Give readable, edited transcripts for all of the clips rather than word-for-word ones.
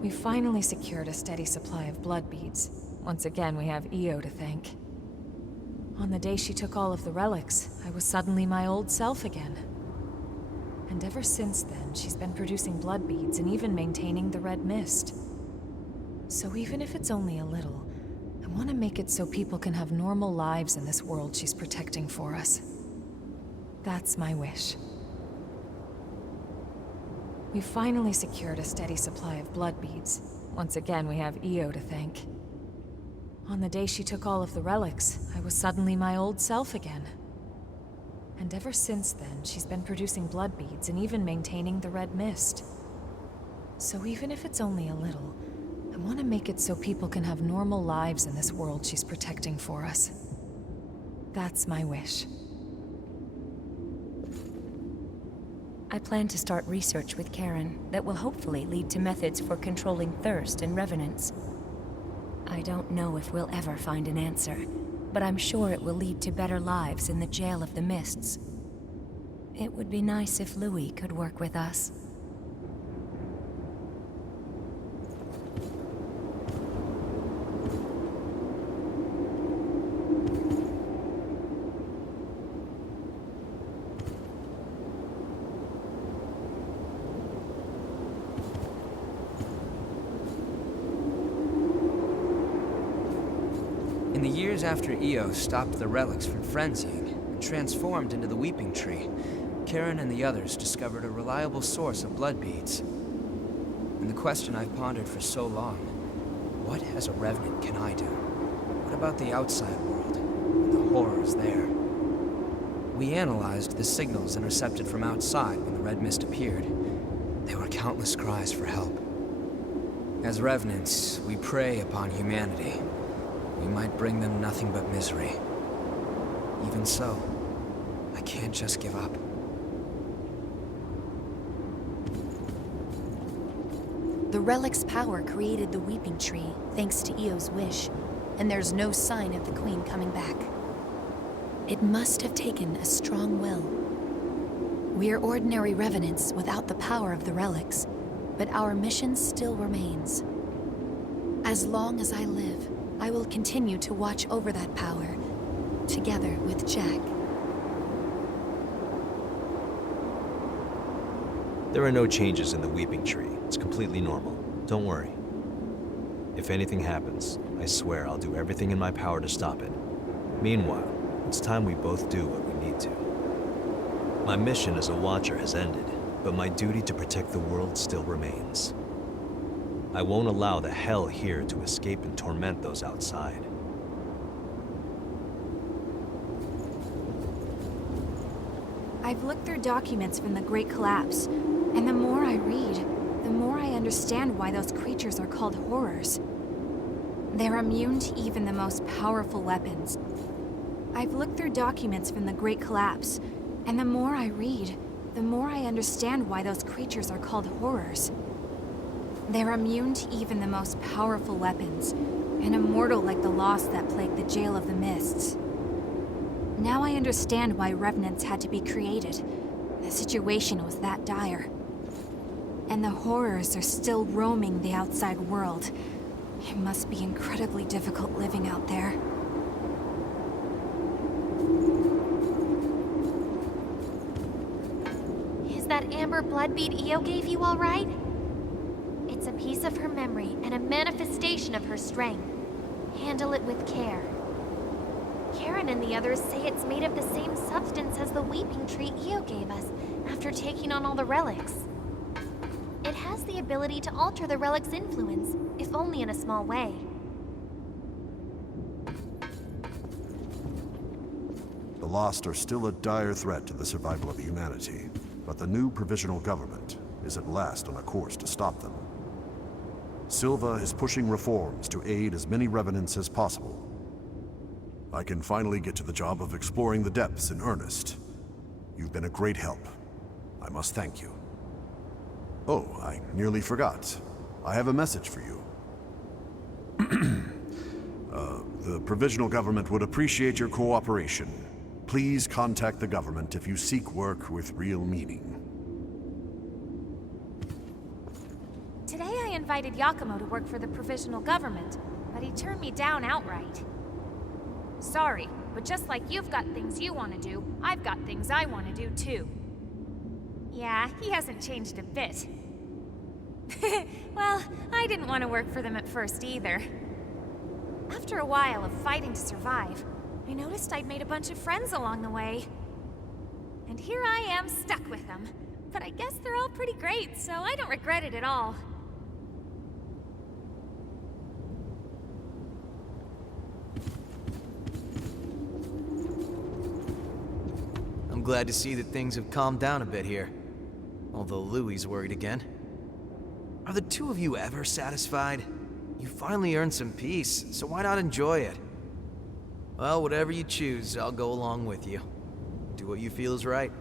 We finally secured a steady supply of blood beads. Once again, we have Io to thank. On the day she took all of the relics, I was suddenly my old self again. And ever since then, she's been producing blood beads and even maintaining the red mist. So even if it's only a little, I want to make it so people can have normal lives in this world she's protecting for us. That's my wish. We finally secured a steady supply of blood beads. Once again, we have Io to thank. On the day she took all of the relics, I was suddenly my old self again. And ever since then, she's been producing blood beads and even maintaining the red mist. So even if it's only a little, I want to make it so people can have normal lives in this world she's protecting for us. That's my wish. I plan to start research with Karen that will hopefully lead to methods for controlling thirst and revenants. I don't know if we'll ever find an answer, but I'm sure it will lead to better lives in the Jail of the Mists. It would be nice if Louis could work with us. In the years after Io stopped the relics from frenzying and transformed into the Weeping Tree, Karen and the others discovered a reliable source of blood beads. And the question I've pondered for so long, what as a Revenant can I do? What about the outside world, and the horrors there? We analyzed the signals intercepted from outside when the red mist appeared. There were countless cries for help. As Revenants, we prey upon humanity. We might bring them nothing but misery. Even so, I can't just give up. The relic's power created the Weeping Tree, thanks to Io's wish, and there's no sign of the Queen coming back. It must have taken a strong will. We're ordinary Revenants without the power of the relics, but our mission still remains. As long as I live, I will continue to watch over that power, together with Jack. There are no changes in the Weeping Tree. It's completely normal. Don't worry. If anything happens, I swear I'll do everything in my power to stop it. Meanwhile, it's time we both do what we need to. My mission as a Watcher has ended, but my duty to protect the world still remains. I won't allow the hell here to escape and torment those outside. I've looked through documents from the Great Collapse, and the more I read, the more I understand why those creatures are called horrors. They're immune to even the most powerful weapons. I've looked through documents from the Great Collapse, and the more I read, the more I understand why those creatures are called horrors. They're immune to even the most powerful weapons, and immortal like the lost that plagued the Jail of the Mists. Now I understand why Revenants had to be created. The situation was that dire. And the horrors are still roaming the outside world. It must be incredibly difficult living out there. Is that amber blood bead Io gave you all right? It's a piece of her memory and a manifestation of her strength. Handle it with care. Karen and the others say it's made of the same substance as the Weeping Tree Io gave us after taking on all the relics. It has the ability to alter the relic's influence, if only in a small way. The Lost are still a dire threat to the survival of humanity, but the new provisional government is at last on a course to stop them. Silva is pushing reforms to aid as many Revenants as possible. I can finally get to the job of exploring the depths in earnest. You've been a great help. I must thank you. Oh, I nearly forgot. I have a message for you. The provisional government would appreciate your cooperation. Please contact the government if you seek work with real meaning. Today I invited Yakumo to work for the provisional government, but he turned me down outright. Sorry, but just like you've got things you want to do, I've got things I want to do too. Yeah, he hasn't changed a bit. Well, I didn't want to work for them at first either. After a while of fighting to survive, I noticed I'd made a bunch of friends along the way. And here I am stuck with them. But I guess they're all pretty great, so I don't regret it at all. I'm glad to see that things have calmed down a bit here. Although Louie's worried again. Are the two of you ever satisfied? You finally earned some peace, so why not enjoy it? Well, whatever you choose, I'll go along with you. Do what you feel is right.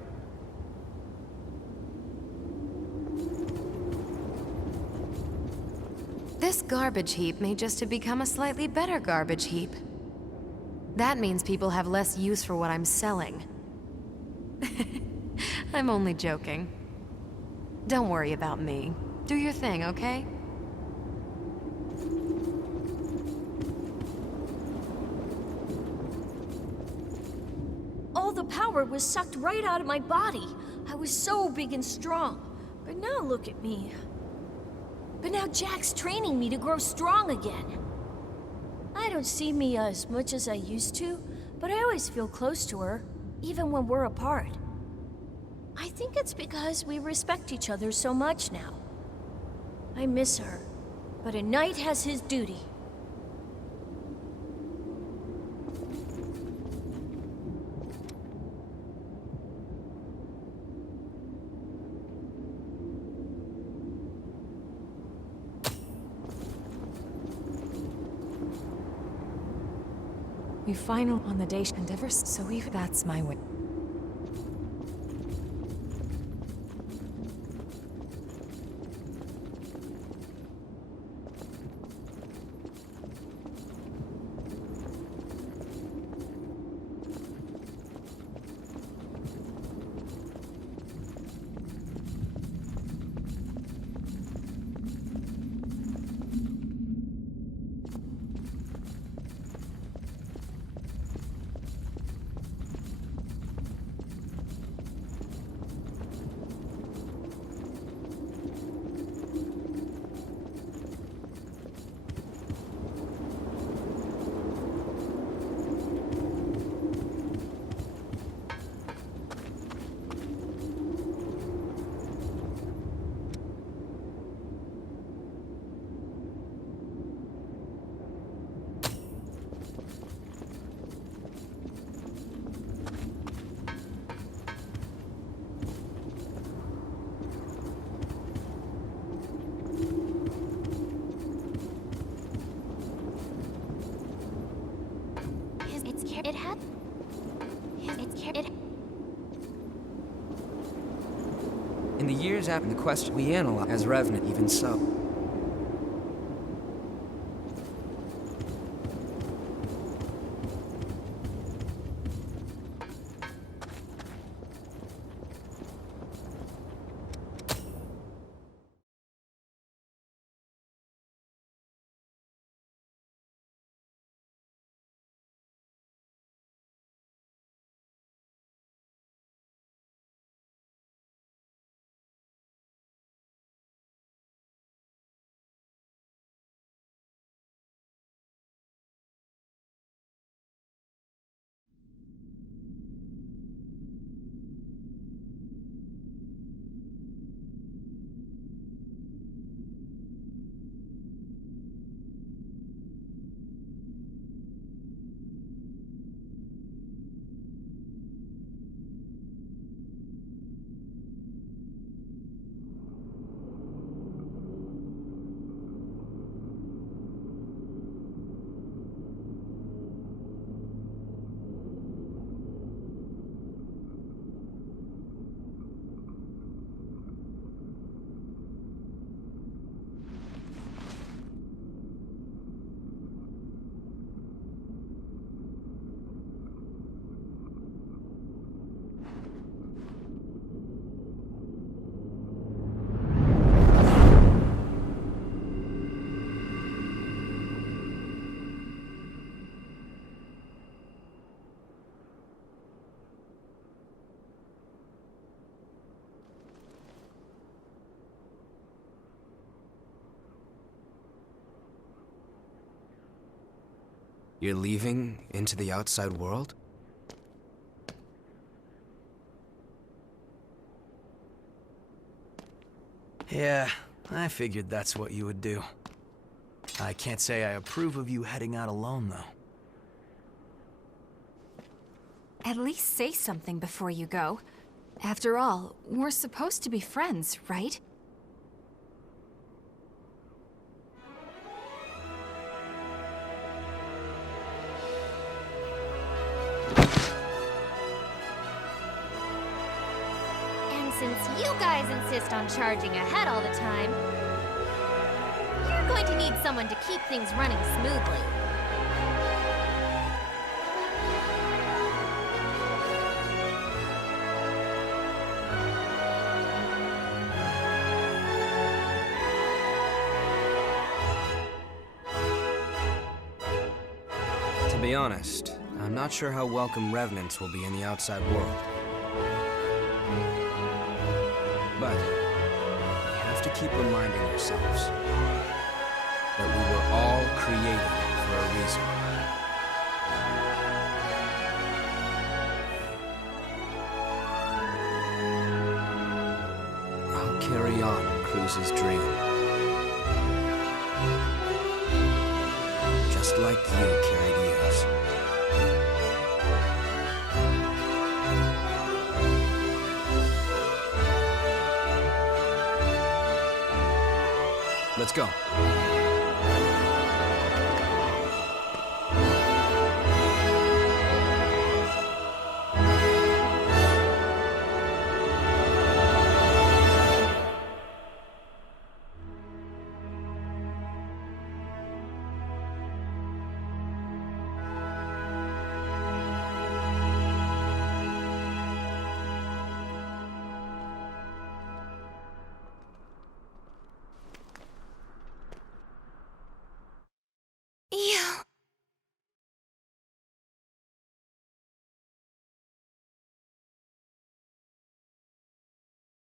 This garbage heap may just have become a slightly better garbage heap. That means people have less use for what I'm selling. I'm only joking. Don't worry about me. Do your thing, okay? All the power was sucked right out of my body. I was so big and strong. But now look at me. But now Jack's training me to grow strong again. I don't see Mia as much as I used to, but I always feel close to her, even when we're apart. I think it's because we respect each other so much now. I miss her, but a knight has his duty. We final on the day and ever so even that's my way. It had... In the years after the question, we analyzed as Revenant even so. You're leaving into the outside world? Yeah, I figured that's what you would do. I can't say I approve of you heading out alone, though. At least say something before you go. After all, we're supposed to be friends, right? And since you guys insist on charging ahead all the time, you're going to need someone to keep things running smoothly. To be honest, I'm not sure how welcome revenants will be in the outside world. But we have to keep reminding ourselves that we were all created for a reason. I'll carry on Cruz's dream. Just like you carried Eos. Let's go.